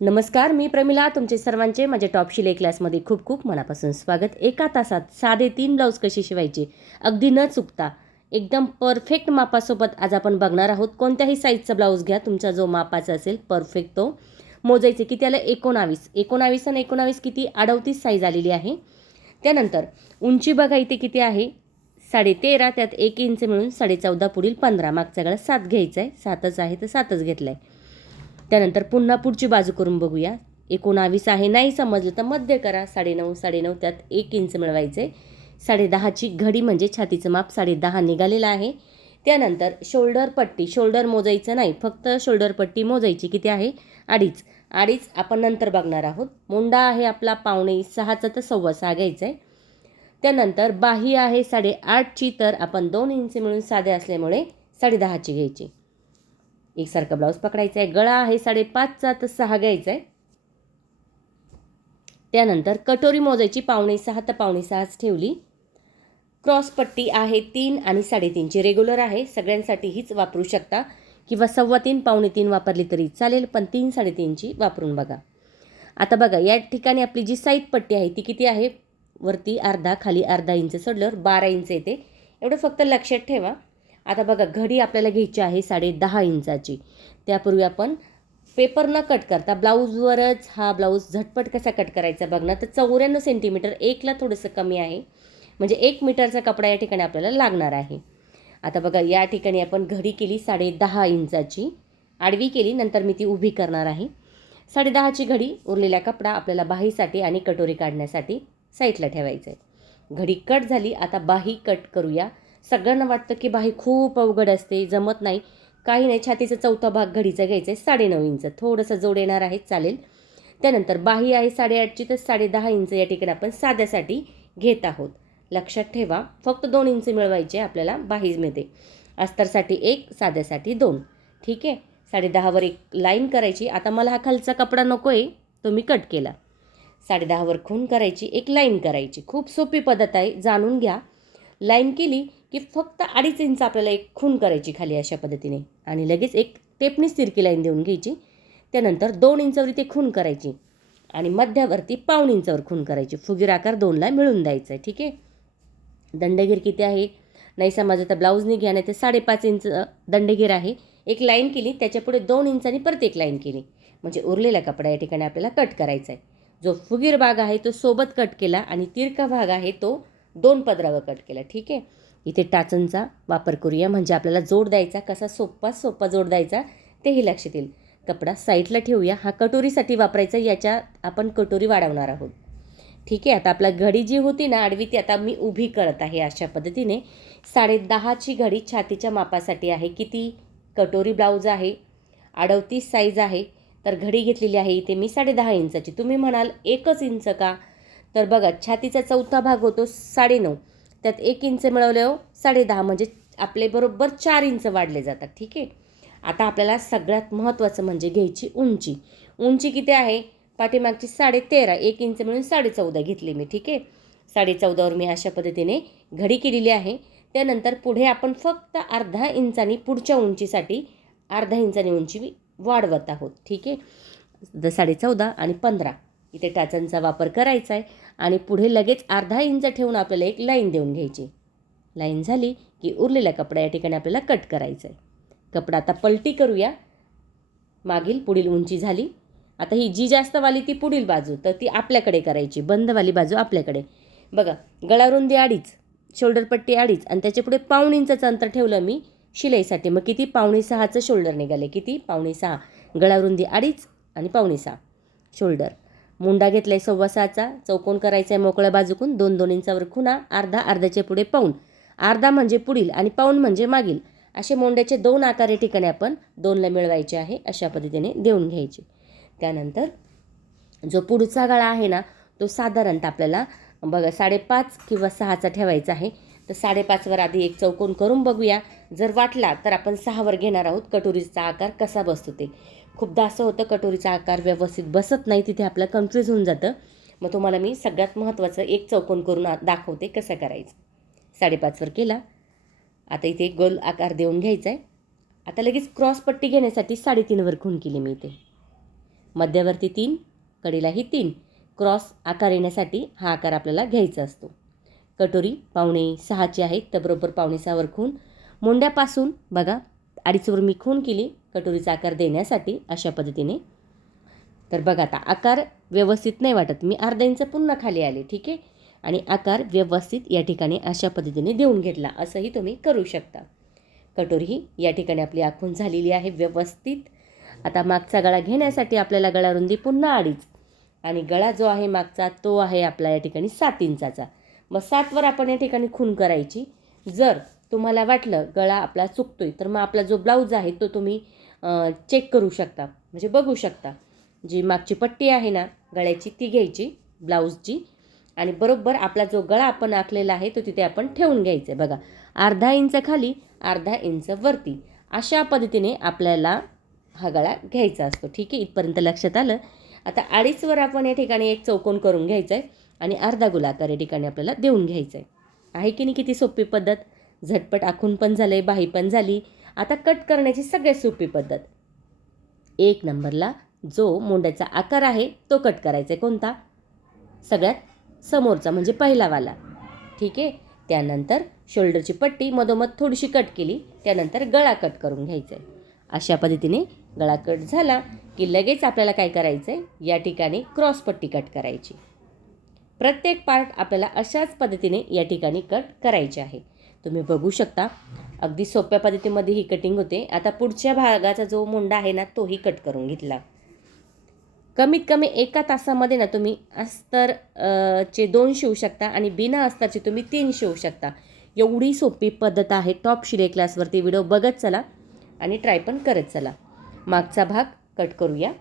नमस्कार, मी प्रमिला. तुमचे सर्वांचे माझ्या टॉप शिलाई क्लासमध्ये खूप खूप मनापासून स्वागत. एका तासात साधे 3 ब्लाऊज कसे शिवायचे अगदी न चुकता एकदम परफेक्ट मापासोबत आज आपण बघणार आहोत. कोणत्याही साईजचा ब्लाऊज घ्या, तुमचा जो मापाचा असेल परफेक्ट तो मोजायचे. किती आलं? 19 आणि 19 किती? 38 साईज आलेली आहे. त्यानंतर उंची बघा इथे किती आहे? 13.5. त्यात 1 इंच मिळून 14.5. पुढील 15. मागचा गळा 7 घ्यायचा आहे. 7च आहे तर 7च घेतला आहे. त्यानंतर पुन्हा पुढची बाजू करून बघूया. 19 आहे, नाही समजलं तर मध्य करा. 9.5 त्यात 1 इंच मिळवायचे. 10.5ची घडी म्हणजे छातीचं माप 10.5 निघालेलं आहे. त्यानंतर शोल्डर पट्टी, शोल्डर मोजायचं नाही, फक्त शोल्डर पट्टी मोजायची. किती आहे? 2.5 आपण नंतर बघणार आहोत. मुंडा आहे आपला 5.6चा तर 6.25 घ्यायचा आहे. त्यानंतर बाही आहे 8.5ची, तर आपण 2 इंच मिळून साधे असल्यामुळे 10.5ची घ्यायची. एकसारखा ब्लाऊज पकडायचा आहे. गळा आहे 5.5चा तर 6 घ्यायचा आहे. त्यानंतर कटोरी मोजायची 5.6 तर 5.6च ठेवली. क्रॉस पट्टी आहे 3 आणि 3.5ची रेग्युलर आहे, सगळ्यांसाठी हीच वापरू शकता किंवा 3.25 3.5 वापरली तरी चालेल, पण 3 3.5ची वापरून बघा. आता बघा या ठिकाणी आपली जी साईड पट्टी आहे ती किती आहे? वरती अर्धा, खाली अर्धा इंच सोडल्यावर 12 इंच येते. एवढं फक्त लक्षात ठेवा. आता बघा घडी आपल्याला घ्यायची आहे 10.5 इंचाची. त्यापूर्वी आपण पेपर न कट करता ब्लाऊजवरच हा ब्लाऊज झटपट कसा कट करायचा बघणार. तर 94 सेंटीमीटर, 1ला थोडंसं कमी आहे, म्हणजे 1 मीटरचा कपडा या ठिकाणी आपल्याला लागणार आहे. आता बघा या ठिकाणी आपण घडी केली 10.5 इंचाची, आडवी केली, नंतर मी ती उभी करणार आहे. 10.5ची घडी, उरलेला कपडा आपल्याला बाहीसाठी आणि कटोरी काढण्यासाठी साईडला ठेवायचं आहे. घडी कट झाली. आता बाही कट करूया. सगळ्यांना वाटतं की बाही खूप अवघड असते, जमत नाही. काही नाही, छातीचा चौथा भाग घडीचा घ्यायचा आहे 9.5 इंच, थोडंसं जोड येणार आहे, चालेल. त्यानंतर बाही आहे 8.5ची तर 10.5 इंच या ठिकाणी आपण साध्यासाठी घेत आहोत. लक्षात ठेवा, फक्त 2 इंच मिळवायचे आपल्याला बाहीमध्ये. अस्तरसाठी 1, साध्यासाठी 2. ठीक आहे. 10.5वर एक लाईन करायची. आता मला हा खालचा कपडा नको आहे, तो मी कट केला. 10.5वर खून करायची, एक लाईन करायची. खूप सोपी पद्धत आहे, जाणून घ्या. लाईन केली की फक्त 2.5 इंच आपल्याला एक खून करायची खाली अशा पद्धतीने, आणि लगेच एक टेपनीच तिरकी लाईन देऊन घ्यायची. त्यानंतर 2 इंचावर ते खून करायची आणि मध्यावरती 1.5 इंचावर खून करायची. फुगीर आकार 2ला मिळून द्यायचा आहे. ठीक आहे. दंडगीर किती आहे? नाही समजलं तर ब्लाऊजने घ्या, नाही तर 5.5 इंच दंडगीर आहे. एक लाईन केली, त्याच्यापुढे 2 इंचांनी परत एक लाईन केली, म्हणजे उरलेला कपडा या ठिकाणी आपल्याला कट करायचा आहे. जो फुगीर भाग आहे तो सोबत कट केला आणि तिरका भाग आहे तो 2 पदरावर कट केला. ठीक आहे. इथे टाचनचा वापर करूया, म्हणजे आपल्याला जोड द्यायचा कसा सोपा जोड द्यायचा तेही लक्षात येईल. कपडा साईडला ठेवूया. हा कटोरीसाठी वापरायचा, याच्या आपण कटोरी वाढवणार आहोत. ठीक आहे. आता आपला घडी जी होती ना आडवी, ती आता मी उभी करत आहे अशा पद्धतीने. 10.5ची घडी छातीच्या मापासाठी आहे. किती? कटोरी ब्लाऊज आहे, 38 साईज आहे, तर घडी घेतलेली आहे इथे मी 10.5 इंचाची. तुम्ही म्हणाल 1 इंच का? तर बघा छातीचा चौथा भाग होतो 9.5, त्यात 1 इंच मिळवलं 10.5, म्हणजे आपले बरोबर 4 इंच वाढले जातात. ठीक आहे. आता आपल्याला सगळ्यात महत्त्वाचं म्हणजे घ्यायची उंची. उंची किती आहे? पाठीमागची 13.5, 1 इंच मिळून 14.5 घेतली मी. ठीक आहे. 14.5वर मी अशा पद्धतीने घडी केलेली आहे. त्यानंतर पुढे आपण फक्त अर्धा इंचानी पुढच्या उंचीसाठी अर्धा इंचानी उंची वाढवत आहोत. ठीक आहे. 14.5 आणि 15 इथे टाचांचा वापर करायचा आहे आणि पुढे लगेच अर्धा इंच ठेवून आपल्याला एक लाईन देऊन घ्यायची. लाईन झाली की उरलेला कपडा या ठिकाणी आपल्याला कट करायचा आहे. कपडा आता पलटी करूया. मागील पुढील उंची झाली. आता ही जी जास्त वाली ती पुढील बाजू, तर ती आपल्याकडे करायची, बंदवाली बाजू आपल्याकडे. बघा गळा रुंदी 2.5, शोल्डर पट्टी 2.5 आणि त्याच्या पुढे 1.5 इंचाचं अंतर ठेवलं मी शिलाईसाठी. मग किती? 5.6चं शोल्डर निघाले. किती? 5.6. गळा रुंदी 2.5 आणि 5.6 शोल्डर. मुंडा घेतला आहे 6.25चा, चौकोन करायचा आहे मोकळ्या बाजूकून. 2-2 इंचावर खुणा, अर्ध्याच्या पुढे पाऊण. अर्धा म्हणजे पुढील आणि पाऊण म्हणजे मागील. असे मोंड्याचे 2 आकार या ठिकाणी आपण 2ला मिळवायचे आहे, अशा पद्धतीने देऊन घ्यायचे. त्यानंतर जो पुढचा गळा आहे ना, तो साधारणतः आपल्याला बघा 5.5 किंवा 6चा ठेवायचा आहे. तर 5.5वर आधी एक चौकोन करून बघूया. जर वाटला तर आपण 6वर घेणार आहोत. कटोरीचा आकार कसा बसतो ते. खूपदा असं होतं कटोरीचा आकार व्यवस्थित बसत नाही, तिथे आपलं कन्फ्यूज होऊन जातं. मग तुम्हाला मी सगळ्यात महत्त्वाचं एक चौकोन करून दाखवते कसं करायचं. 5.5वर केला. आता इथे गोल आकार देऊन घ्यायचा आहे. आता लगेच क्रॉस पट्टी घेण्यासाठी 3.5वर खूण केली मी इथे. मध्यावरती 3, कडेलाही 3. क्रॉस आकार येण्यासाठी हा आकार आपल्याला घ्यायचा असतो. कटोरी 5.5 आहे, तर बरोबर 5.5 खूण. मोंड्यापासून बघा 2.5 मी खूण केली कटोरीचा आकार देण्यासाठी अशा पद्धतीने. तर बघा आता आकार व्यवस्थित नाही वाटत, मी अर्धा इंच पुन्हा खाली आले. ठीक आहे, आणि आकार व्यवस्थित या ठिकाणी अशा पद्धतीने देऊन घेतला. असंही तुम्ही करू शकता. कटोरी ही या ठिकाणी आपली आखून झालेली आहे व्यवस्थित. आता मागचा गळा घेण्यासाठी आपल्याला गळा रुंदी पुन्हा 2.5 आणि गळा जो आहे मागचा तो आहे आपला या ठिकाणी 7 इंचाचा. मग 7वर आपण या ठिकाणी खूण करायची. जर तुम्हाला वाटलं गळा आपला चुकतोय तर मग आपला जो ब्लाऊज आहे तो तुम्ही चेक करू शकता, म्हणजे बघू शकता. जी मागची पट्टी आहे ना गळ्याची ती घ्यायची ब्लाऊजची आणि बरोबर आपला जो गळा आपण आखलेला आहे तो तिथे आपण ठेवून घ्यायचा आहे. बघा अर्धा इंच खाली, अर्धा इंच वरती, अशा पद्धतीने आपल्याला हा गळा घ्यायचा असतो. ठीक आहे, इथपर्यंत लक्षात आलं. आता 2.5वर आपण या ठिकाणी एक चौकोन करून घ्यायचा आहे आणि अर्धा गोलाकार या ठिकाणी आपल्याला देऊन घ्यायचा आहे की नाही. किती सोपी पद्धत, झटपट आखून पण झाले, बाही पण झाली. आता कट करण्याची सगळ्यात सोपी पद्धत. 1 नंबरला जो मोंड्याचा आकार आहे तो कट करायचा आहे. कोणता? सगळ्यात समोरचा, म्हणजे पहिलावाला. ठीक आहे, त्यानंतर शोल्डरची पट्टी मधोमध थोडीशी कट केली, त्यानंतर गळा कट करून घ्यायचा आहे. अशा पद्धतीने गळा कट झाला की लगेच आपल्याला काय करायचं आहे, या ठिकाणी क्रॉस पट्टी कट करायची. प्रत्येक पार्ट आपल्याला अशाच पद्धतीने या ठिकाणी कट करायचे आहे. तुम्ही बघू शकता अगदी सोप्या पद्धतीमध्ये ही कटिंग होते. आता पुढच्या भागाचा जो मुंडा आहे ना तोही कट करून घेतला. कमीत कमी 1 तासामध्ये ना तुम्ही अस्तर चे 2 शिवू शकता आणि बिना अस्तरचे तुम्ही 3 शिवू शकता. एवढी सोपी पद्धत आहे. टॉप शिलाई क्लासवरती व्हिडिओ बघत चला आणि ट्राय पण करत चला. मागचा भाग कट करूया.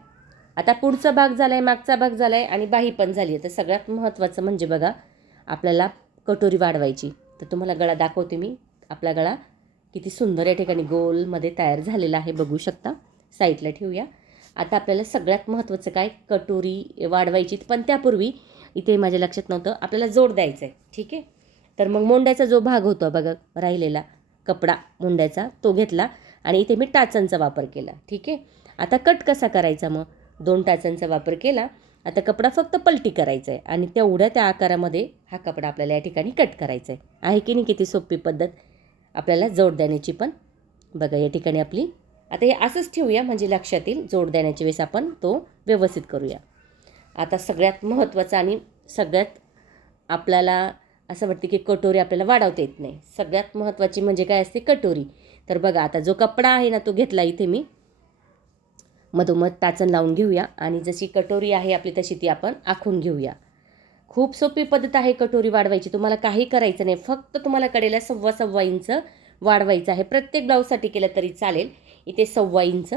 आता पुढचा भाग झाला आहे, मागचा भाग झाला आहे आणि बाही पण झाली आहे. तर सगळ्यात महत्त्वाचं म्हणजे बघा आपल्याला कटोरी वाढवायची. तर तुम्हाला गळा दाखवते मी. आपला गळा किती सुंदर या ठिकाणी गोलमध्ये तयार झालेला आहे, बघू शकता. साईडला ठेवूया. आता आपल्याला सगळ्यात महत्त्वाचं काय, कटोरी वाढवायची. पण त्यापूर्वी इथे माझ्या लक्षात नव्हतं आपल्याला जोड द्यायचा आहे. ठीक आहे, तर मग मोंड्याचा जो भाग होता बघा राहिलेला कपडा मोंड्याचा तो घेतला आणि इथे मी टाचांचा वापर केला. ठीक आहे, आता कट कसा करायचा, मग 2 टाचांचा वापर केला. आता कपडा फक्त पलटी करायचा आहे आणि तेवढ्या त्या आकारामध्ये हा कपडा आपल्याला या ठिकाणी कट करायचा आहे की नाही. किती सोपी पद्धत आपल्याला जोड देण्याची पण. बघा या ठिकाणी आपली. आता हे असंच ठेवूया म्हणजे लक्षात येईल. जोड देण्याच्या वेळेस आपण तो व्यवस्थित करूया. आता सगळ्यात महत्त्वाचं आणि सगळ्यात आपल्याला असं वाटतं की कटोरी आपल्याला वाढवता येत नाही. सगळ्यात महत्त्वाची म्हणजे काय असते, कटोरी. तर बघा आता जो कपडा आहे ना तो घेतला इथे मी, मधोमध टाचन लावून घेऊया आणि जशी कटोरी आहे आपली तशी ती आपण आखून घेऊया. खूप सोपी पद्धत आहे कटोरी वाढवायची. तुम्हाला काही करायचं नाही, फक्त तुम्हाला कडेला 1.25 इंच वाढवायचं आहे. प्रत्येक ब्लाऊजसाठी केलं तरी चालेल. इथे 1.25 इंच.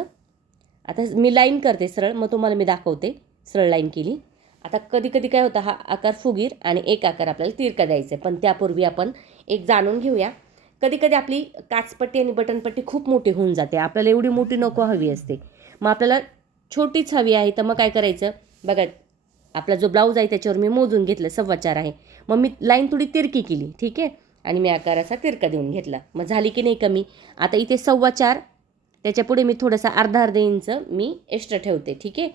आता मी लाईन करते सरळ, मग तुम्हाला मी दाखवते. सरळ लाईन केली. आता कधी कधी काय होतं, हा आकार फुगीर आणि एक आकार आपल्याला तिरका द्यायचा आहे. पण त्यापूर्वी आपण एक जाणून घेऊया. कधी कधी आपली काचपट्टी आणि बटनपट्टी खूप मोठी होऊन जाते. आपल्याला एवढी मोठी नको हवी असते, मग आपल्याला छोटीच हवी आहे. तर मग काय करायचं बघा, आपला जो ब्लाऊज आहे त्याच्यावर मी मोजून घेतलं 4.25 आहे. मग मी लाईन थोडी तिरकी केली. ठीक आहे, आणि मी आकार असा तिरका देऊन घेतला. मग झाली की नाही कमी. आता इथे 4.25, त्याच्यापुढे मी थोडासा अर्धा इंच मी एक्स्ट्रा ठेवते. ठीक आहे,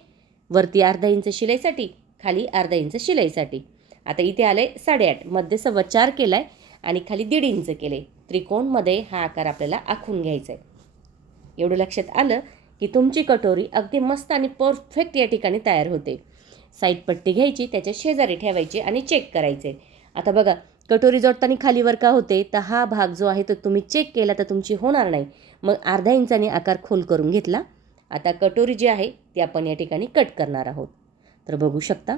वरती अर्धा इंच शिलाईसाठी, खाली अर्धा इंच शिलाईसाठी. आता इथे आलं आहे 8.5, मध्ये 4.25 केला आहे आणि खाली 1.5 इंच केले. त्रिकोणमध्ये हा आकार आपल्याला आखून घ्यायचा आहे. एवढं लक्षात आलं की तुमची कटोरी अगदी मस्त आणि परफेक्ट या ठिकाणी तयार होते. साईड पट्टी घ्यायची, त्याच्या शेजारी ठेवायची आणि चेक करायचे. आता बघा कटोरी जोडताना खालीवर का होते, तर हा भाग जो आहे तो तुम्ही चेक केला तर तुमची होणार नाही. मग अर्धा इंचाने आकार खोल करून घेतला. आता कटोरी जी आहे ती आपण या ठिकाणी कट करणार आहोत. तर बघू शकता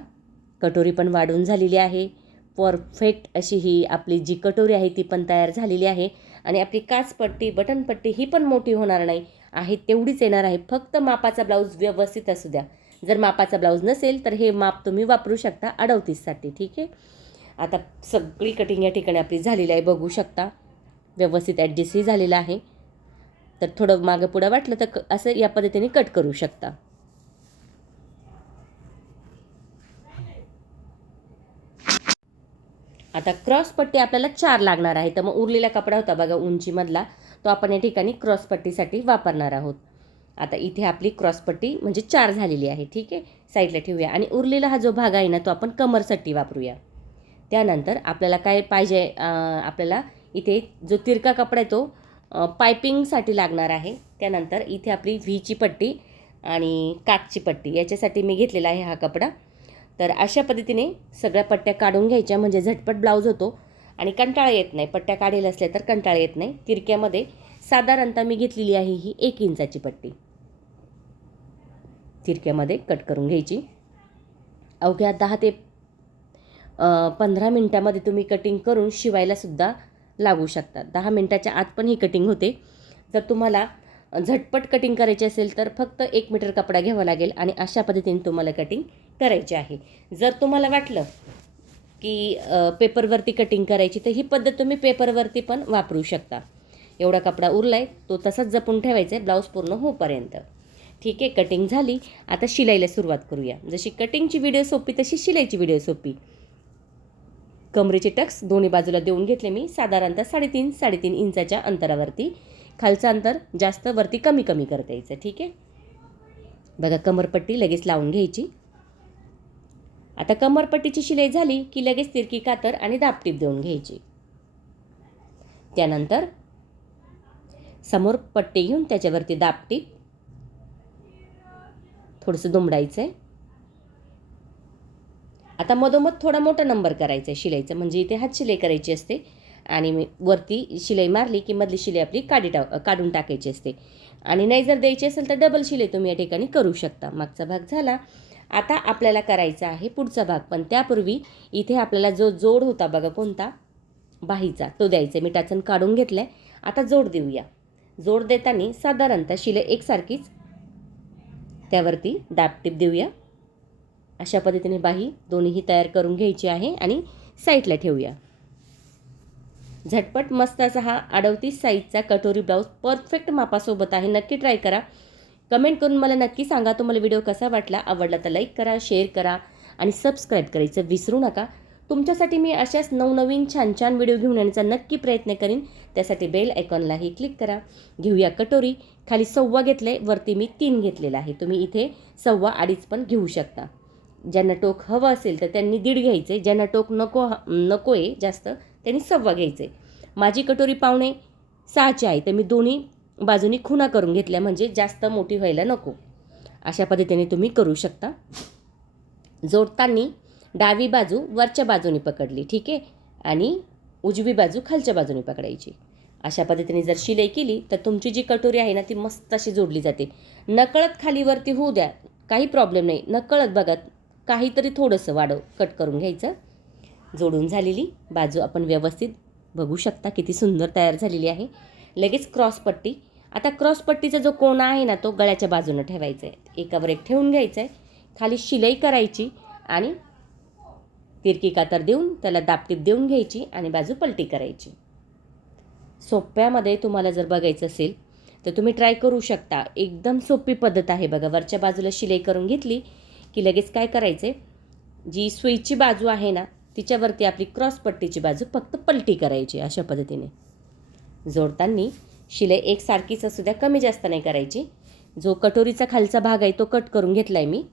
कटोरी पण वाढून झालेली आहे. परफेक्ट अशी ही आपली जी कटोरी आहे ती पण तयार झालेली आहे आणि आपली काचपट्टी बटनपट्टी ही पण मोठी होणार नाही आहे, तेवढीच येणार आहे. फक्त मापाचा ब्लाऊज व्यवस्थित असू द्या. जर मापाचा ब्लाऊज नसेल तर हे माप तुम्ही वापरू शकता 38साठी. ठीक आहे, आता सगळी कटिंग या ठिकाणी आपली झालेली आहे, बघू शकता. व्यवस्थित ॲडजस्टही झालेलं आहे. तर थोडं मागं पुढं वाटलं तर असं या पद्धतीने कट करू शकता. आता क्रॉस पट्टी आपल्याला 4 लागणार आहे. तर मग उरलेला कपडा होता बघा उंचीमधला, तो आपण या ठिकाणी क्रॉस पट्टीसाठी वापरणार आहोत. आता इथे आपली क्रॉसपट्टी म्हणजे 4 झालेली आहे. ठीक आहे, साईडला ठेवूया आणि उरलेला हा जो भाग आहे ना तो आपण कमरसाठी वापरूया. त्यानंतर आपल्याला काय पाहिजे, आपल्याला इथे जो तिरका कपडा आहे तो पायपिंगसाठी लागणार आहे. त्यानंतर इथे आपली व्हीची पट्टी आणि काचची पट्टी याच्यासाठी मी घेतलेला आहे हा कपडा. तर अशा पद्धतीने सगळ्या पट्ट्या काढून घ्यायच्या म्हणजे झटपट ब्लाऊज होतो आणि कंटाळा येत नाही. पट्ट्या काढेल असल्या तर कंटाळा येत नाही. तिरक्यामध्ये साधारणतः मी घेतलेली आहे ही 1 इंचाची पट्टी. तिरक्यामध्ये कट करून घ्यायची. अवघ्या 10 ते 15 मिनटामध्ये तुम्ही कटिंग करून शिवायलासुद्धा लागू शकता. 10 मिनटाच्या आत पण ही कटिंग होते. जर तुम्हाला झटपट कटिंग करायची असेल तर फक्त 1 मीटर कपडा घ्यावा लागेल आणि अशा पद्धतीने तुम्हाला कटिंग करायची आहे. जर तुम्हाला वाटलं की पेपरवरती कटिंग करायची तर ही पद्धत तुम्ही पेपरवरती पण वापरू शकता. एवढा कपडा उरला आहे तो तसाच जपून ठेवायचा आहे ब्लाऊज पूर्ण होईपर्यंत. ठीक आहे, कटिंग झाली. आता शिलाईला सुरुवात करूया. जशी कटिंगची व्हिडिओ सोपी तशी शिलाईची व्हिडिओ सोपी. कमरेचे टक्स दोन्ही बाजूला देऊन घेतले मी साधारणतः 3.5 इंचाच्या अंतरावरती. खालचं अंतर जास्त वरती कमी कमी करता यायचं. ठीक आहे, बघा कमरपट्टी लगेच लावून घ्यायची. आता कमरपट्टीची शिलाई झाली की लगेच तिरकी कातर आणि दाबटीप देऊन घ्यायची. त्यानंतर समोर पट्टी घेऊन त्याच्यावरती दाबटीप थोडंसं दुमडायचं आहे. आता मधोमध थोडा मोठा नंबर करायचा आहे शिलाईचा म्हणजे इथे हात शिलाई करायची असते आणि मी वरती शिलाई मारली की मधली शिलाई आपली काढून टाकायची असते. आणि नाही जर द्यायची असेल तर डबल शिलाई तुम्ही या ठिकाणी करू शकता. मागचा भाग झाला. आता आपल्याला करायचा आहे पुढचा भाग, पण त्यापूर्वी इथे आपल्याला जो जोड होता बघा कोणता बाहीचा तो द्यायचा. मी टाचण काढून घेतलं आहे. आता जोड देऊया. जोड देताना साधारणतः शिलाई एकसारखीच त्यावरती दाबटीप देऊया. अशा पद्धतीने बाही दोन्हीही तयार करून घ्यायची आहे आणि साईडला ठेवूया. झटपट मस्त असा हा 38 साईजचा कटोरी ब्लाऊज परफेक्ट मापासोबत आहे. नक्की ट्राय करा. कमेंट करून मला नक्की सांगा तुम्हाला व्हिडिओ कसा वाटला. आवडला तर लाईक करा, शेअर करा आणि सबस्क्राईब करायचं विसरू नका. तुमच्यासाठी मी अशाच नवनवीन छान छान व्हिडिओ घेऊन येण्याचा नक्की प्रयत्न करीन. त्यासाठी बेल आयकॉनलाही क्लिक करा. घेऊया कटोरी. खाली 1.25 घेतलं आहे, वरती मी 3 घेतलेला आहे. तुम्ही इथे 1.25 2.5 पण घेऊ शकता. ज्यांना टोक हवं असेल तर त्यांनी 1.5 घ्यायचे. ज्यांना टोक नको आहे जास्त त्यांनी 1.25 घ्यायचे. माझी कटोरी 5.5 आहे तर मी दोन्ही बाजूनी खुणा करून घेतल्या म्हणजे जास्त मोठी व्हायला नको. अशा पद्धतीने तुम्ही करू शकता. जोडताना डावी बाजू वरच्या बाजूने पकडली. ठीक आहे, आणि उजवी बाजू खालच्या बाजूने पकडायची. अशा पद्धतीने जर शिलाई केली तर तुमची जी कटोरी आहे ना ती मस्त अशी जोडली जाते. नकळत खालीवरती होऊ द्या, काही प्रॉब्लेम नाही. नकळत बघा काहीतरी थोडंसं कट करून घ्यायचं. जोडून झालेली बाजू आपण व्यवस्थित बघू शकता किती सुंदर तयार झालेली आहे. लगेच क्रॉसपट्टी. आता क्रॉसपट्टीचा जो कोना आहे ना तो गळ्याच्या बाजूनं ठेवायचा आहे. एकावर एक ठेवून घ्यायचं आहे. खाली शिलाई करायची आणि तिरकी कातर देऊन त्याला दाबटीप देऊन घ्यायची आणि बाजू पलटी करायची. सोप्यामध्ये तुम्हाला जर बघायचं असेल तर तुम्ही ट्राय करू शकता. एकदम सोपी पद्धत आहे बघा. वरच्या बाजूला शिलाई करून घेतली की लगेच काय करायचं आहे, जी सुईची बाजू आहे ना तिच्यावरती आपली क्रॉसपट्टीची बाजू फक्त पलटी करायची. अशा पद्धतीने जोडताना शिलाई एकसारखीच असू द्या, कमी जास्त नाही करायची. जो कटोरीचा खालचा भाग आहे तो कट करून घेतला आहे मी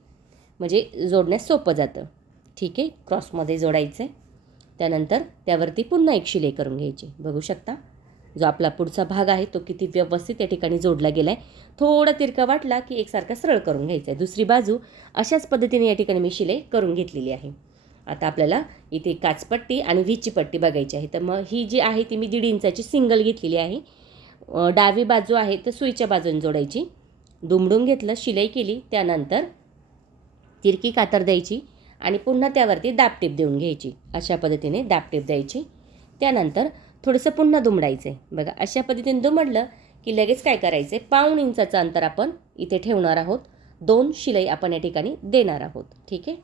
म्हणजे जोडण्यास सोपं जातं. ठीक आहे, क्रॉसमध्ये जोडायचं आहे. त्यानंतर त्यावरती पुन्हा एक शिलाई करून घ्यायची. बघू शकता जो आपला पुढचा भाग आहे तो किती व्यवस्थित या ठिकाणी जोडला गेला आहे. थोडा तिरका वाटला की एकसारखा सरळ करून घ्यायचा आहे. दुसरी बाजू अशाच पद्धतीने या ठिकाणी मी शिलाई करून घेतलेली आहे. आता आपल्याला इथे काचपट्टी आणि व्हीची पट्टी बघायची आहे. तर मग ही जी आहे ती मी 1.5 इंचाची सिंगल घेतलेली आहे. डावी बाजू आहे तर सुईच्या बाजूने जोडायची. दुमडून घेतलं, शिलाई केली. त्यानंतर तिरकी कातर द्यायची आणि पुन्हा त्यावरती दाबटीप देऊन घ्यायची. अशा पद्धतीने दाबटीप द्यायची. त्यानंतर थोडंसं पुन्हा दुमडायचं आहे. बघा अशा पद्धतीने दुमडलं की लगेच काय करायचं आहे, 1.5 इंचाचं अंतर आपण इथे ठेवणार आहोत. 2 शिलाई आपण या ठिकाणी देणार आहोत. ठीक आहे,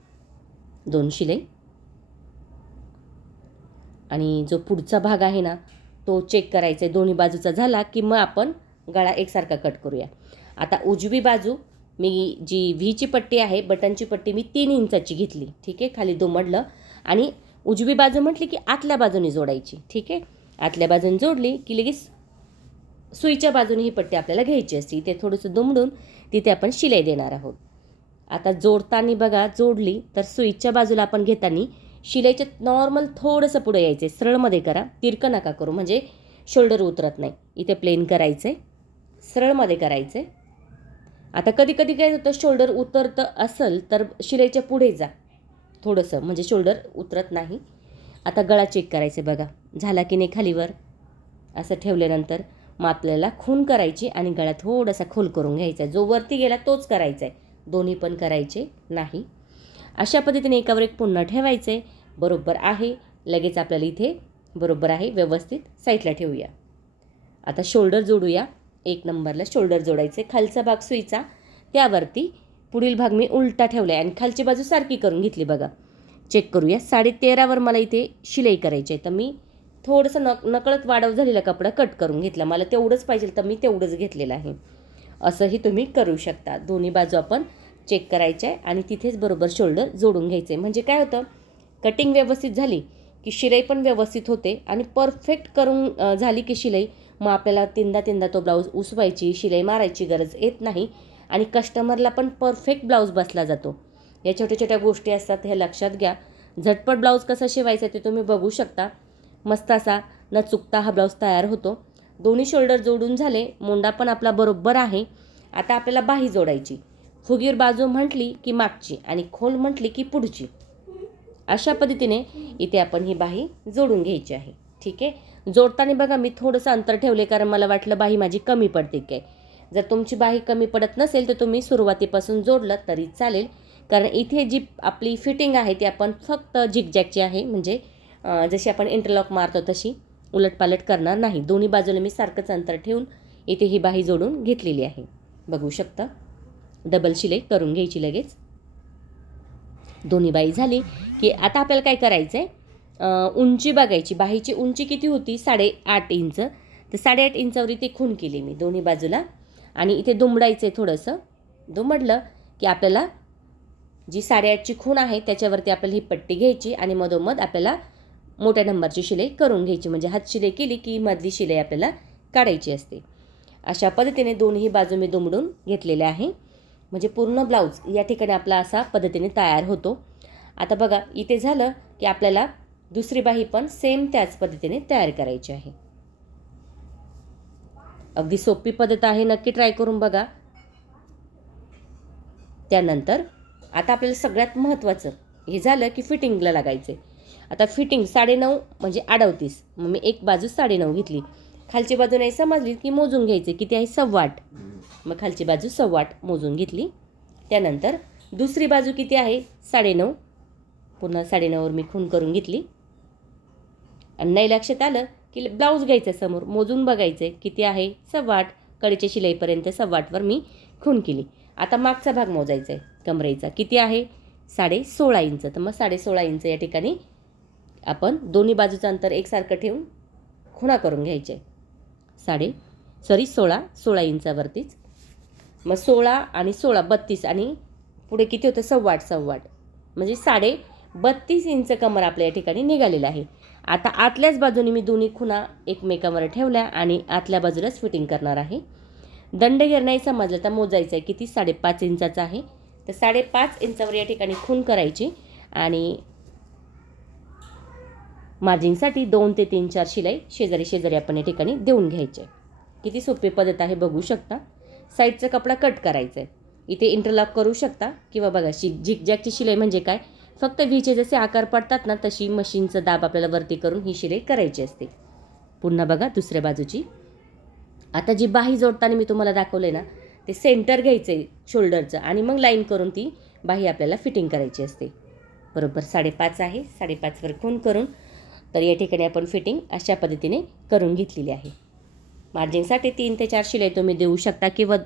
2 शिलाई. आणि जो पुढचा भाग आहे ना तो चेक करायचा आहे. दोन्ही बाजूचा झाला की मग आपण गळा एकसारखा कट करूया. आता उजवी बाजू मी जी व्हीची पट्टी आहे बटनची पट्टी मी 3 इंचाची घेतली. ठीक आहे, खाली दुमडलं आणि उजवी बाजू म्हटली की आतल्या बाजूने जोडायची. ठीक आहे, आतल्या बाजूने जोडली की लगेच सुईच्या बाजूने ही पट्टी आपल्याला घ्यायची असते. इथे थोडंसं दुमडून तिथे आपण शिलाई देणार आहोत. आता जोडताना बघा जोडली तर सुईच्या बाजूला आपण घेताना शिलाईच्या नॉर्मल थोडंसं पुढे यायचं आहे. सरळमध्ये करा, तिरकं नका करू म्हणजे शोल्डर उतरत नाही. इथे प्लेन करायचं आहे, सरळमध्ये करायचं आहे. आता कधी कधी काय होतं, शोल्डर उतरतं असेल तर शिलाईच्या पुढे जा थोडंसं, म्हणजे शोल्डर उतरत नाही. आता गळा चेक करायचे बघा, झाला की नाही खालीवर असं ठेवल्यानंतर मग आपल्याला खून करायची आणि गळा थोडासा खोल करून घ्यायचा. जो वरती गेला तोच करायचा आहे, दोन्ही पण करायचे नाही. अशा पद्धतीने एकावर एक पुन्हा ठेवायचं आहे. बरोबर आहे, लगेच आपल्याला इथे बरोबर आहे व्यवस्थित साईडला ठेवूया. आता शोल्डर जोडूया. 1 नंबरला शोल्डर जोडायचे. खालचा भाग सुईचा, त्यावरती पुढील भाग मी उलटा ठेवला आहे आणि खालची बाजू सारखी करून घेतली बघा. चेक करूया. 13.5वर मला इथे शिलाई करायची आहे, तर मी थोडंसं नकळत वाढव झालेला कपडा कट करून घेतला. मला तेवढंच पाहिजे तर मी तेवढंच घेतलेलं आहे. असंही तुम्ही करू शकता. दोन्ही बाजू आपण चेक करायच्या आहे आणि तिथेच बरोबर शोल्डर जोडून घ्यायचे. म्हणजे काय होतं, कटिंग व्यवस्थित झाली की शिलाई पण व्यवस्थित होते आणि परफेक्ट करून झाली की शिलाई, मग आपल्याला तीनदा तो ब्लाऊज उसवायची, शिलाई मारायची गरज येत नाही आणि कस्टमरला पण परफेक्ट ब्लाऊज बसला जातो. या छोट्या छोट्या गोष्टी असतात, हे लक्षात घ्या. झटपट ब्लाऊज कसा शिवायचा ते तुम्ही बघू शकता. मस्त असा न चुकता हा ब्लाऊज तयार होतो. दोन्ही शोल्डर जोडून झाले, मोंडा पण आपला बरोबर आहे. आता आपल्याला बाही जोडायची. फुगीर बाजू म्हटली की मागची आणि खोल म्हटली की पुढची. अशा पद्धतीने इथे आपण ही बाही जोडून घ्यायची आहे. ठीक आहे. जोडताना बघा मी थोडंसं अंतर ठेवले, कारण मला वाटलं बाही माझी कमी पडते काय. जर तुमची बाही कमी पडत नसेल तर तुम्ही सुरुवातीपासून जोडलं तरी चालेल, कारण इथे जी आपली फिटिंग आहे ती आपण फक्त झिगझॅगची आहे. म्हणजे जशी आपण इंटरलॉक मारतो तशी उलटपालट करणार नाही. दोन्ही बाजूला मी सारखंच अंतर ठेवून इथे ही बाही जोडून घेतलेली आहे. बघू शकता. डबल शिलाई करून घ्यायची लगेच. दोन्ही बाही झाली की आता आपल्याला काय करायचं आहे, उंची बघायची. बाहीची उंची किती होती, 8.5 इंच. तर 8.5 इंचावर इथे खून केली मी दोन्ही बाजूला आणि इथे दुमडायचं आहे. थोडंसं दुमडलं की आपल्याला जी 8.5ची खूण आहे त्याच्यावरती आपल्याला ही पट्टी घ्यायची आणि मधोमध आपल्याला मोठ्या नंबरची शिलाई करून घ्यायची. म्हणजे हात शिलाई केली की मधली शिलाई आपल्याला काढायची असते. अशा पद्धतीने दोन्ही बाजू मी दुमडून घेतलेल्या आहे. म्हणजे पूर्ण ब्लाऊज या ठिकाणी आपला असा पद्धतीने तयार होतो. आता बघा इथे झालं की आपल्याला दुसरी बाही पण सेम त्याच पद्धतीने तयार करायची आहे. अगदी सोपी पद्धत आहे, नक्की ट्राय करून बघा. त्यानंतर आता आपल्याला सगळ्यात महत्त्वाचं हे झालं की फिटिंगला लागायचं आहे. आता फिटिंग 9.5 म्हणजे 38. मग मी एक बाजू 9.5 घेतली. खालची बाजू नाही समजली की मोजून घ्यायचे किती आहे, 8.25. मग खालची बाजू 8.25 मोजून घेतली. त्यानंतर दुसरी बाजू किती आहे, 9.5. पुन्हा 9.5वर मी खून करून घेतली आणि नाही लक्षात आलं की ब्लाऊज घ्यायचं समोर मोजून बघायचं किती आहे, 8.25. कडेच्या शिलाईपर्यंत 8.25वर मी खून केली. आता मागचा भाग मोजायचा आहे कमरेचा, किती आहे, 16.5 इंच. तर मग 16.5 इंच या ठिकाणी आपण दोन्ही बाजूचं अंतर एकसारखं ठेवून खुणा करून घ्यायचे. 16 इंचावरतीच. मग 16 आणि 16 32 आणि पुढे किती होतं, 8.25 म्हणजे 32.5 इंच कमर आपल्या या ठिकाणी निघालेलं आहे. आता आतल्याच बाजूने मी दोन्ही खुणा एकमेकांवर ठेवल्या आणि आतल्या बाजूलाच फिटिंग करणार आहे. दंडगेर नाही समजलं तर मोजायचं आहे किती, 5.5 इंचाचा आहे. तर 5.5 इंचावर या ठिकाणी खून करायची आणि मार्जिनसाठी 2 ते 3-4 शिलाई शेजारी आपण या ठिकाणी देऊन घ्यायचे. किती सोपी पद्धत आहे बघू शकता. साईडचा कपडा कट करायचा आहे. इथे इंटरलॉक करू शकता किंवा बघा झिगझॅगची शिलाई म्हणजे काय, फक्त व्हीचे जसे आकार पडतात ना तशी मशीनचं दाब आपल्याला वरती करून ही शिलाई करायची असते. पुन्हा बघा दुसऱ्या बाजूची. आता जी बाही जोडताना मी तुम्हाला दाखवले ना ते सेंटर घ्यायचं आहे शोल्डरचं आणि मग लाईन करून ती बाही आपल्याला फिटिंग करायची असते. बरोबर 5.5 आहे. 5.5वर खून करून तर या ठिकाणी आपण फिटिंग अशा पद्धतीने करून घेतलेली आहे. मार्जिनसाठी 3 ते 4 शिलाई तुम्ही देऊ शकता किंवा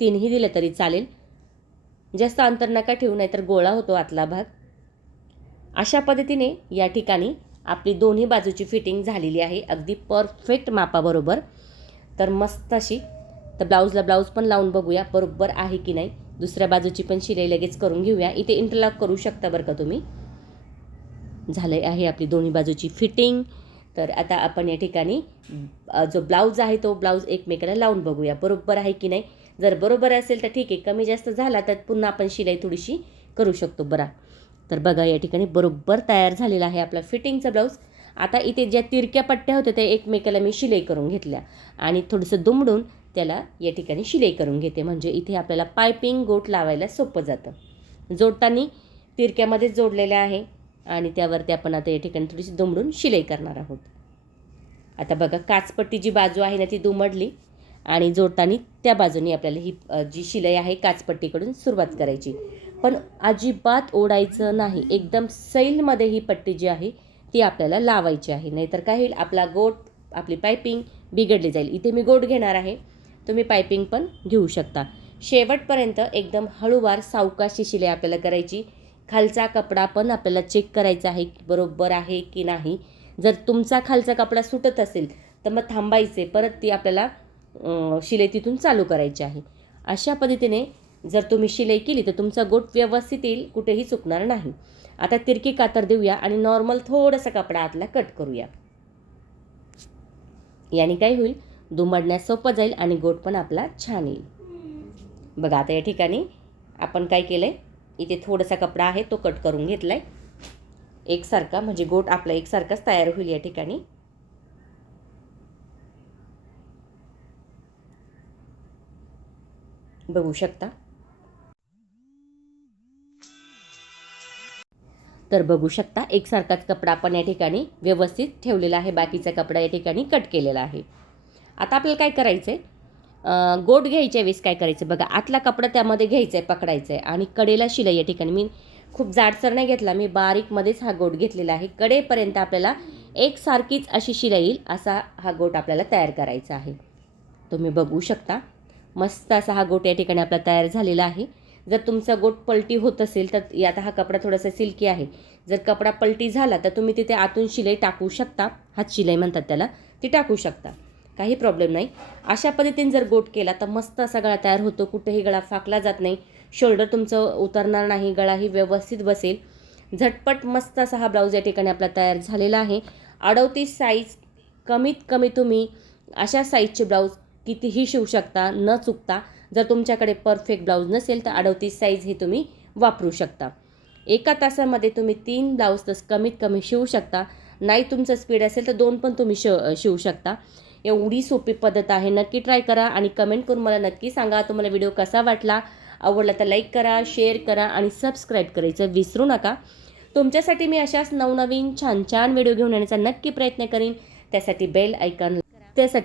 3ही दिलं तरी चालेल. जास्त अंतर नका ठेवू, नाहीतर गोळा होतो आतला भाग. अशा पद्धतीने या ठिकाणी आपली दोन्ही बाजूची फिटिंग झालेली आहे अगदी परफेक्ट मापाबरोबर. तर मस्त अशी. तर ब्लाऊजला ब्लाऊज पण लावून बघूया बरोबर आहे की नाही. दुसऱ्या बाजूची पण शिलाई लगेच करून घेऊया. इथे इंटरलॉक करू शकता बरं का तुम्ही. झालं आहे आपली दोन्ही बाजूची फिटिंग. तर आता आपण या ठिकाणी जो ब्लाऊज आहे तो ब्लाऊज एकमेकाला लावून बघूया बरोबर आहे की नाही. जर बरोबर असेल तर ठीक आहे, कमी जास्त झाला तर पुन्हा आपण शिलाई थोडीशी करू शकतो बरा. तर बघा या ठिकाणी बरोबर तयार झालेला आहे आपला फिटिंगचा ब्लाऊज. आता इथे ज्या तिरक्या पट्ट्या होत्या त्या एकमेकाला मी शिलाई करून घेतल्या आणि थोडंसं दुमडून त्याला या ठिकाणी शिलाई करून घेते, म्हणजे इथे आपल्याला पायपिंग गोट लावायला सोपं जातं. जोडताना तिरक्यामध्येच जोडलेल्या आहे आणि त्यावरती आपण आता या ठिकाणी थोडीशी दुमडून शिलाई करणार आहोत. आता बघा काचपट्टी जी बाजू आहे ना ती दुमडली आणि जोडताना त्या बाजूने आपल्याला ही जी शिलाई आहे काचपट्टीकडून सुरुवात करायची, पण अजिबात ओढायचं नाही. एकदम सैलमध्ये ही पट्टी जी आहे ती आपल्याला लावायची आहे, नाहीतर काय होईल आपला गोट आपली पायपिंग बिघडली जाईल. इथे मी गोट घेणार आहे, तुम्ही पायपिंग पण घेऊ शकता. शेवटपर्यंत एकदम हळूवार सावकाशी शिलाई आपल्याला करायची. खालचा कपडा पण आपल्याला चेक करायचा आहे की बरोबर आहे की नाही. जर तुमचा खालचा कपडा सुटत असेल तर मग थांबायचे, परत ती आपल्याला शिलाई तिथून चालू करायची आहे. अशा पद्धतीने जर तुम्ही शिलाई केली तर तुमचा गोट व्यवस्थित येईल, कुठेही चुकणार नाही. आता तिरकी कातर देऊया आणि नॉर्मल थोडासा कपडा आतला कट करूया. याने काय होईल, दुमडण्यास सोपं जाईल आणि गोट पण आपला छान येईल. बघा आता या ठिकाणी आपण काय केलं आहे, इथे थोडासा कपडा आहे तो कट करून घेतला आहे एकसारखा, म्हणजे गोट आपला एकसारखाच तयार होईल या ठिकाणी. बघू शकता. तर बघू शकता एकसारखाच कपडा आपण या ठिकाणी व्यवस्थित ठेवलेला आहे, बाकीचा कपडा या ठिकाणी कट केलेला आहे. आता आपल्याला काय करायचं आहे, गोट घ्यायच्या वेळेस काय करायचं बघा, आतला कपडा त्यामध्ये घ्यायचा आहे, पकडायचा आहे आणि कडेला शिलाई या ठिकाणी मी खूप जाडसर नाही घेतला, मी बारीकमध्येच हा गोट घेतलेला आहे. कडेपर्यंत आपल्याला एकसारखीच अशी शिलाई येईल असा हा गोट आपल्याला तयार करायचा आहे. तुम्ही बघू शकता मस्त असा हा गोट या ठिकाणी आपला तयार झालेला आहे. जर तुमचा गोट पलटी होत असेल तर आता हा कपडा थोडासा सिल्की आहे, जर कपडा पलटी झाला तर तुम्ही तिथे आतून शिलाई टाकू शकता, हात शिलाई म्हणतात त्याला, ती टाकू शकता, काही प्रॉब्लेम नाही. अशा पद्धतीने जर गोट केला तर मस्त असा गळा तयार होतो, कुठेही गळा फाकला जात नाही, शोल्डर तुमचं उतरणार नाही, गळाही व्यवस्थित बसेल. झटपट मस्त असा हा ब्लाऊज या ठिकाणी आपला तयार झालेला आहे. 38 साईज, कमीत कमी तुम्ही अशा साईजचे ब्लाऊज कितीही शिवू शकता न चुकता. जर तुमच्याकडे परफेक्ट ब्लाऊज नसेल तर 38 साईज हे तुम्ही वापरू शकता. एका तासामध्ये तुम्ही 3 ब्लाऊज तर कमीत कमी शिवू शकता. नाही तुमचं स्पीड असेल तर 2 पण तुम्ही शिवू शकता. एवढी सोपी पद्धत आहे. नक्की ट्राय करा आणि कमेंट करून मला नक्की सांगा तुम्हाला व्हिडिओ कसा वाटला. आवडला तर लाईक करा, शेअर करा आणि सबस्क्राईब करायचं विसरू नका. तुमच्यासाठी मी अशाच नवनवीन छान छान व्हिडिओ घेऊन येण्याचा नक्की प्रयत्न करीन. त्यासाठी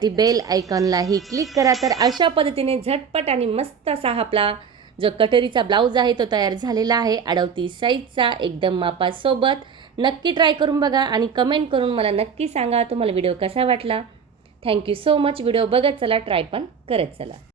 बेल आयकॉनलाही क्लिक करा. तर अशा पद्धतीने झटपट आणि मस्त असा आपला जो कटोरीचा ब्लाऊज आहे तो तयार झालेला आहे 38 साईजचा, एकदम मापासोबत. नक्की ट्राय करून बघा आणि कमेंट करून मला नक्की सांगा तुम्हाला व्हिडिओ कसा वाटला. Thank you so much. व्हिडिओ बघत चला, ट्राय पण करत चला.